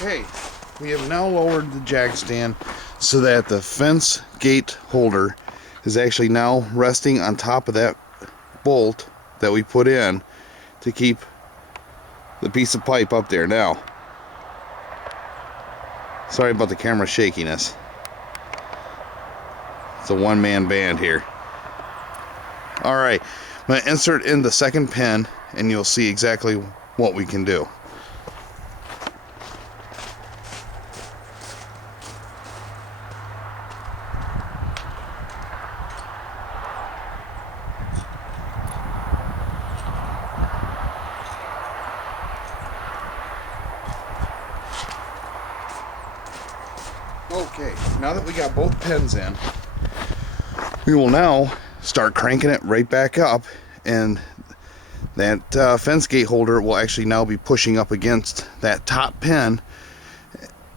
Okay, we have now lowered the jack stand so that the fence gate holder is actually now resting on top of that bolt that we put in to keep the piece of pipe up there. Now, sorry about the camera shakiness. It's a one-man band here. Alright, I'm going to insert in the second pin and you'll see exactly what we can do. Okay, now that we got both pins in, we will now start cranking it right back up, and that fence gate holder will actually now be pushing up against that top pin,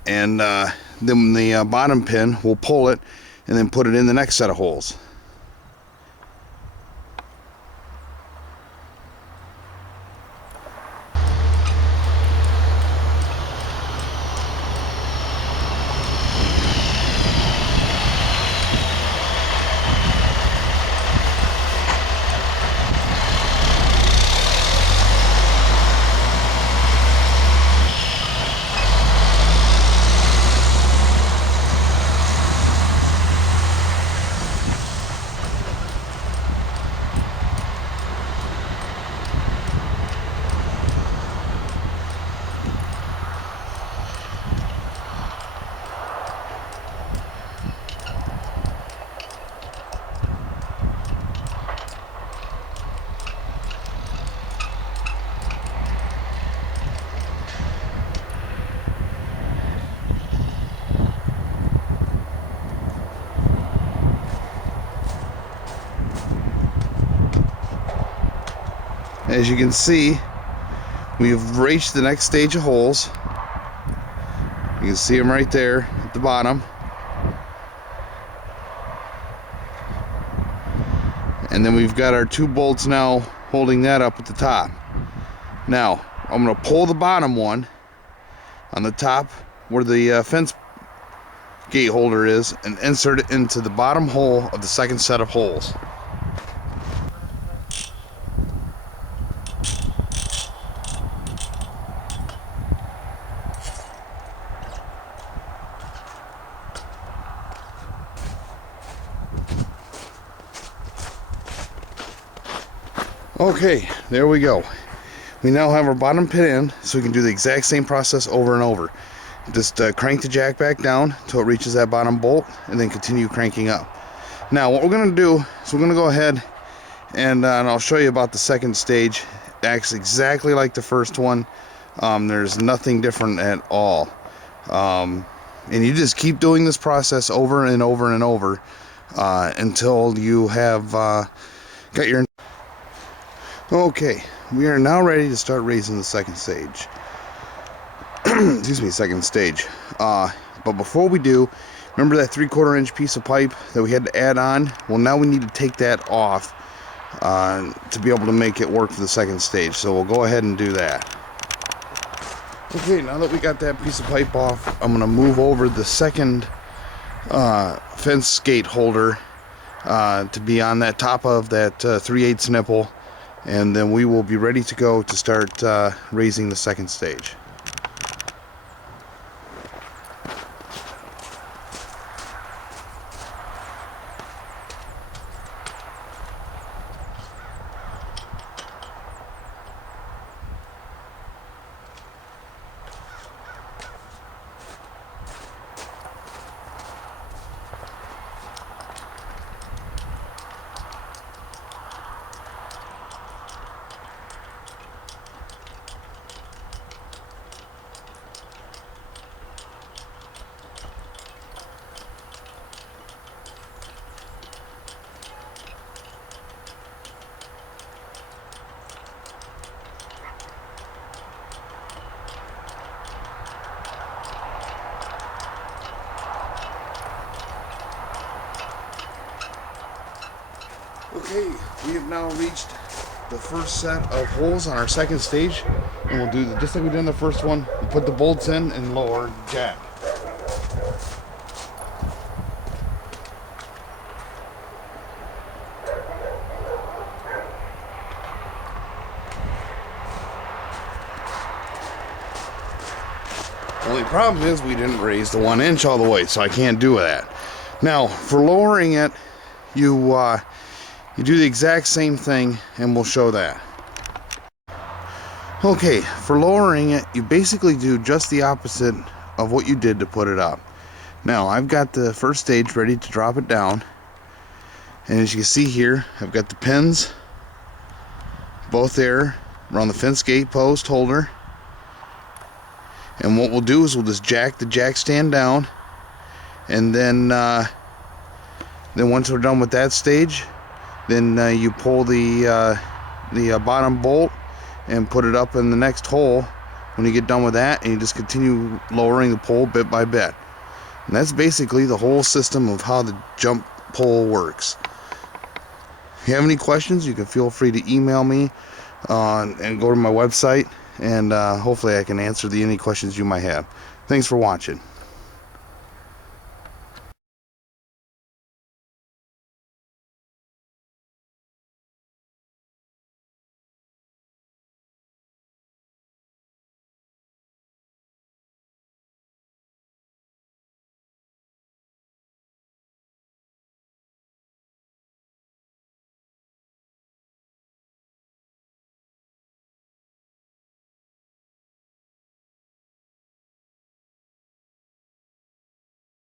and then the bottom pin will pull it and then put it in the next set of holes. As you can see, we've reached the next stage of holes. You can see them right there at the bottom. And then we've got our two bolts now holding that up at the top. Now, I'm going to pull the bottom one on the top where the fence gate holder is and insert it into the bottom hole of the second set of holes. Okay, there we go. We now have our bottom pin in, so we can do the exact same process over and over. Just crank the jack back down until it reaches that bottom bolt, and then continue cranking up. Now, what we're going to do is we're going to go ahead and I'll show you about the second stage. It acts exactly like the first one. There's nothing different at all. And you just keep doing this process over and over and over until you have got your... Okay, we are now ready to start raising the second stage. Excuse me, second stage. But before we do, remember that 3/4 inch piece of pipe that we had to add on? Well, now we need to take that off to be able to make it work for the second stage. So we'll go ahead and do that. Okay, now that we got that piece of pipe off, I'm going to move over the second fence gate holder to be on that top of that 3/8 nipple. And then we will be ready to go to start raising the second stage. Okay, we have now reached the first set of holes on our second stage, and we'll do just like we did in the first one. We'll put the bolts in and lower jack. Only problem is we didn't raise the 1 inch all the way, so I can't do that. Now, for lowering it, you do the exact same thing, and we'll show that. Okay, for lowering it, you basically do just the opposite of what you did to put it up. Now, I've got the first stage ready to drop it down, and as you can see here, I've got the pins both there around the fence gate post holder. And what we'll do is we'll just jack the jack stand down, and then once we're done with that stage, then you pull the bottom bolt and put it up in the next hole when you get done with that, and you just continue lowering the pole bit by bit. And that's basically the whole system of how the jump pole works. If you have any questions, you can feel free to email me and go to my website, and hopefully I can answer any questions you might have. Thanks for watching.